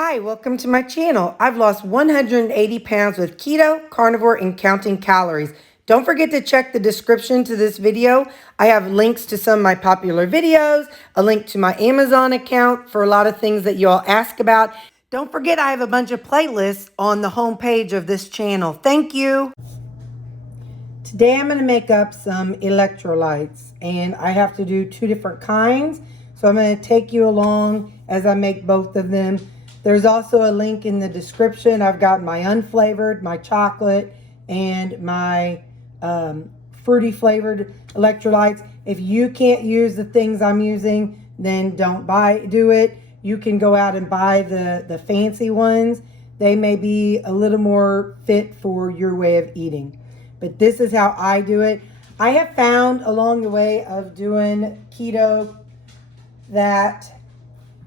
Hi, welcome to my channel. I've lost 180 pounds with keto, carnivore, and counting calories. Don't forget to check the description to this video. I have links to some of my popular videos, a link to my Amazon account for a lot of things that you all ask about. Don't forget I have a bunch of playlists on the homepage of this channel. Thank you. Today I'm going to make up some electrolytes, and I have to do two different kinds. So I'm going to take you along as I make both of them. There's also a link in the description. I've got my unflavored, my chocolate, and my fruity flavored electrolytes. If you can't use the things I'm using, then don't do it. You can go out and buy the fancy ones. They may be a little more fit for your way of eating. But this is how I do it. I have found along the way of doing keto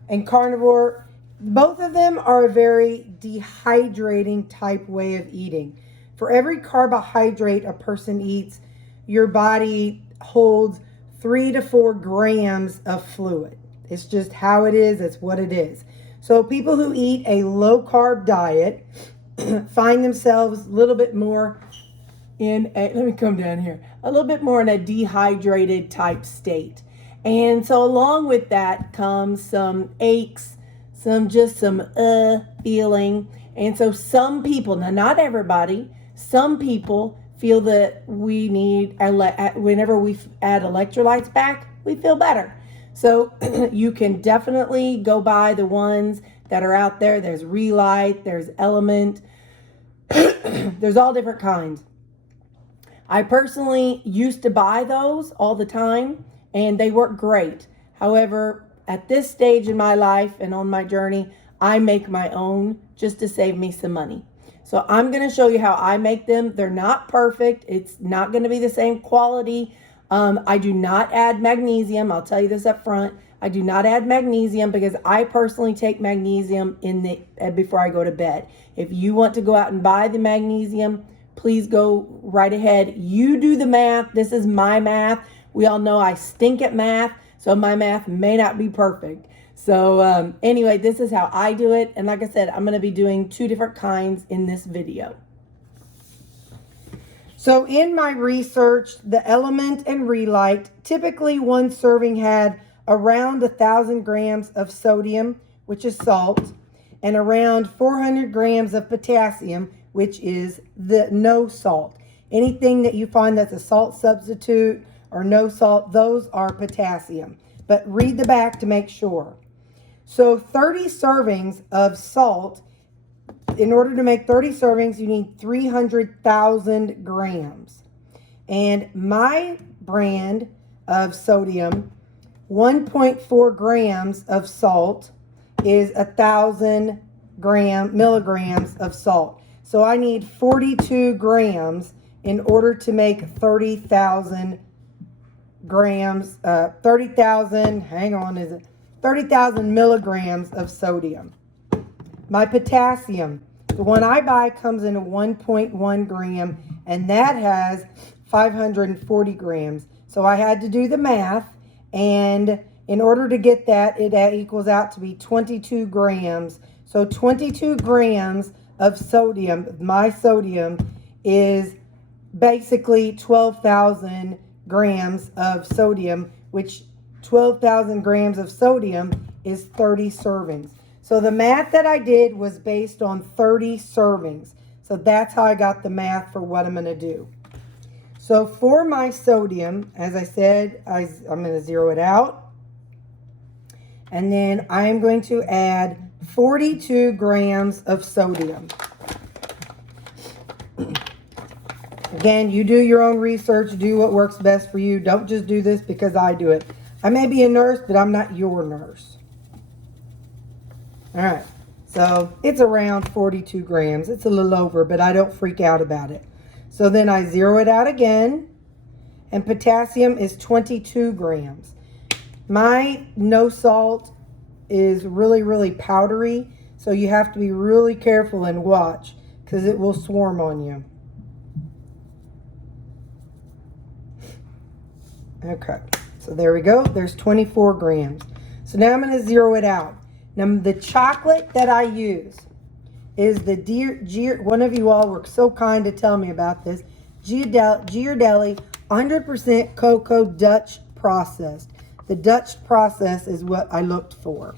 and carnivore, both of them are a very dehydrating type way of eating. For every carbohydrate a person eats, your body holds 3 to 4 grams of fluid. It's just how it is. It's what it is. So people who eat a low carb diet find themselves a little bit more let me come down here, a little bit more in a dehydrated type state. And so along with that comes some aches, some feeling. And so some people, now not everybody, some people feel that we need, whenever we add electrolytes back, we feel better. So you can definitely go buy the ones that are out there. There's Relight, there's Element, there's all different kinds. I personally used to buy those all the time, and they work great. However, at this stage in my life and on my journey, I make my own just to save me some money. So I'm going to show you how I make them. They're not perfect. It's not going to be the same quality. I do not add magnesium. I'll tell you this up front. I do not add magnesium because I personally take magnesium before I go to bed. If you want to go out and buy the magnesium, please go right ahead. You do the math. This is my math. We all know I stink at math, so my math may not be perfect. So anyway, this is how I do it. And like I said, I'm going to be doing 2 different kinds in this video. So in my research, the Element and Relight, typically one serving had around 1,000 grams of sodium, which is salt, and around 400 grams of potassium, which is the no salt. Anything that you find that's a salt substitute or no salt, those are potassium. But read the back to make sure. So 30 servings of salt, in order to make 30 servings, you need 300,000 grams. And my brand of sodium, 1.4 grams of salt is 1,000 milligrams of salt. So I need 42 grams in order to make 30,000 grams, 30,000 milligrams of sodium. My potassium, the one I buy comes in a 1.1 gram, and that has 540 grams. So I had to do the math, and in order to get that, it equals out to be 22 grams. So 22 grams of sodium, my sodium, is basically 12,000 grams of sodium, which 12,000 grams of sodium is 30 servings. So the math that I did was based on 30 servings. So that's how I got the math for what I'm going to do. So for my sodium, as I said, I'm going to zero it out. And then I'm going to add 42 grams of sodium. Again, you do your own research, do what works best for you. Don't just do this because I do it. I may be a nurse, but I'm not your nurse. All right, so it's around 42 grams. It's a little over, but I don't freak out about it. So then I zero it out again, and potassium is 22 grams. My no salt is really, really powdery, so you have to be really careful and watch because it will swarm on you. Okay, so there we go. There's 24 grams. So now I'm going to zero it out. Now, the chocolate that I use is the one of you all were so kind to tell me about this. Ghirardelli 100% cocoa Dutch processed. The Dutch process is what I looked for.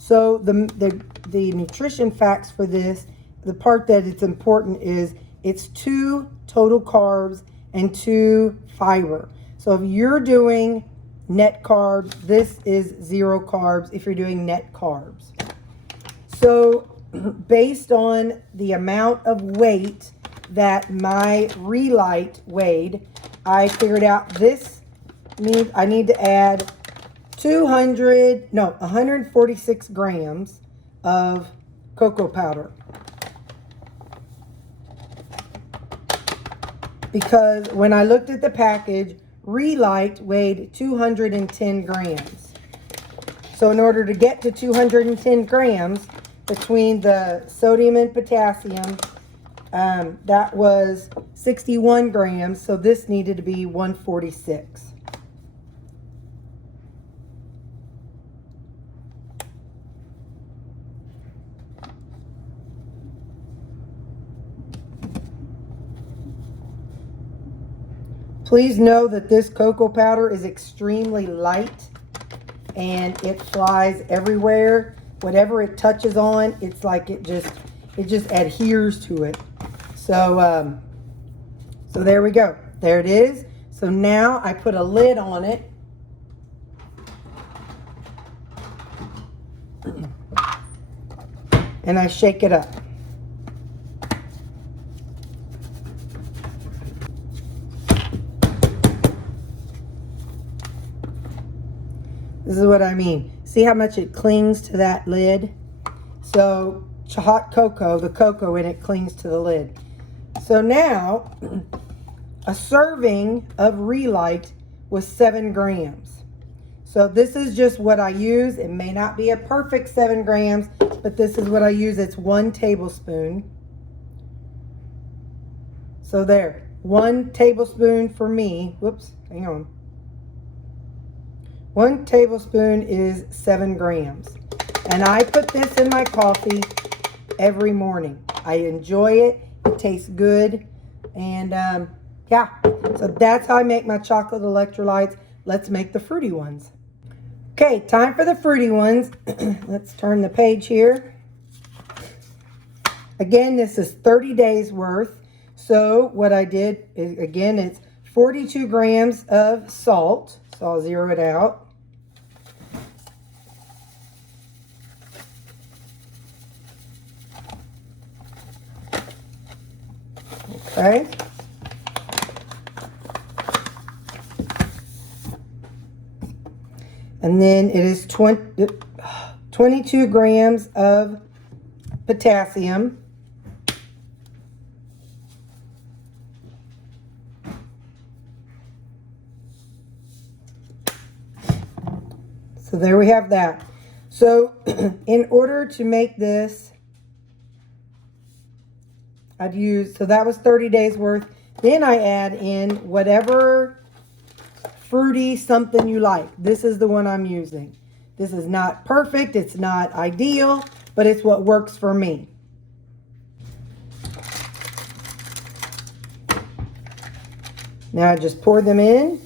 So the nutrition facts for this, the part that it's important is it's 2 total carbs and 2 fiber. So if you're doing net carbs, this is 0 carbs if you're doing net carbs. So based on the amount of weight that my Relight weighed, I figured out I need to add 146 grams of cocoa powder. Because when I looked at the package, Relight weighed 210 grams. So in order to get to 210 grams, between the sodium and potassium, that was 61 grams. So this needed to be 146. Please know that this cocoa powder is extremely light and it flies everywhere. Whatever it touches on, it's like it just adheres to it. So so there we go. There it is. So now I put a lid on it. And I shake it up. This is what I mean. See how much it clings to that lid? So hot cocoa, the cocoa in it clings to the lid. So now a serving of Relight was 7 grams. So this is just what I use. It may not be a perfect 7 grams, but this is what I use. It's 1 tablespoon. So there, 1 tablespoon for me. Whoops, hang on. 1 tablespoon is 7 grams. And I put this in my coffee every morning. I enjoy it. It tastes good. And yeah, so that's how I make my chocolate electrolytes. Let's make the fruity ones. Okay, time for the fruity ones. Let's turn the page here. Again, this is 30 days worth. So what I did is, again, it's 42 grams of salt. So I'll zero it out. Okay. And then it is 22 grams of potassium. So there we have that. So in order to make this, I'd use, so that was 30 days worth. Then I add in whatever fruity something you like. This is the one I'm using. This is not perfect. It's not ideal, but it's what works for me. Now I just pour them in.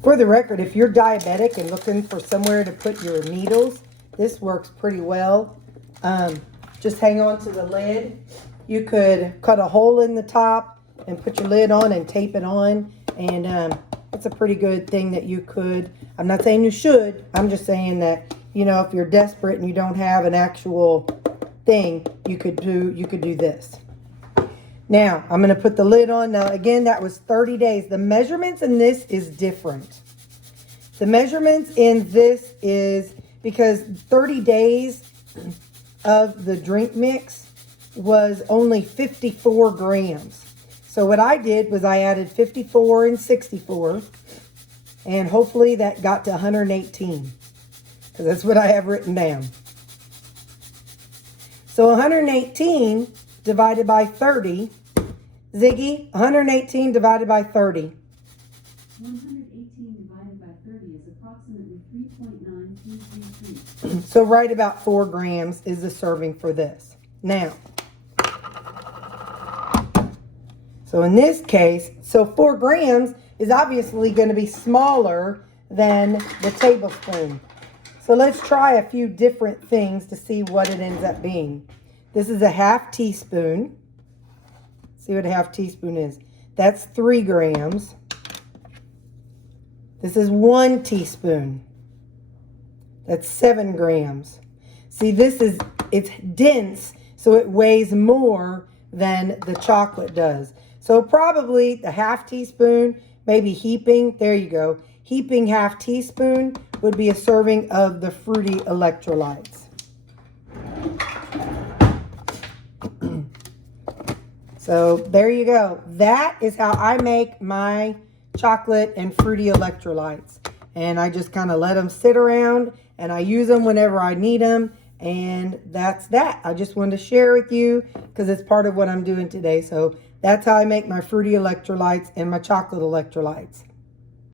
For the record, if you're diabetic and looking for somewhere to put your needles, this works pretty well. Just hang on to the lid. You could cut a hole in the top and put your lid on and tape it on. And it's a pretty good thing that you could. I'm not saying you should. I'm just saying that, you know, if you're desperate and you don't have an actual thing, you could do this. Now, I'm going to put the lid on. Now, again, that was 30 days. The measurements in this is different. The measurements in this is because 30 days of the drink mix was only 54 grams. So what I did was I added 54 and 64. And hopefully that got to 118. Because that's what I have written down. So 118 divided by 30. Ziggy, 118 divided by 30. 118 divided by 30 is approximately 3.9333. So right about 4 grams is the serving for this. Now, so in this case, so 4 grams is obviously going to be smaller than the tablespoon. So let's try a few different things to see what it ends up being. This is a half teaspoon. See what a half teaspoon is. That's 3 grams. This is 1 teaspoon. That's 7 grams. See, it's dense, so it weighs more than the chocolate does. So probably the half teaspoon, maybe heaping, there you go. Heaping half teaspoon would be a serving of the fruity electrolytes. So there you go. That is how I make my chocolate and fruity electrolytes. And I just kind of let them sit around and I use them whenever I need them. And that's that. I just wanted to share with you because it's part of what I'm doing today. So that's how I make my fruity electrolytes and my chocolate electrolytes.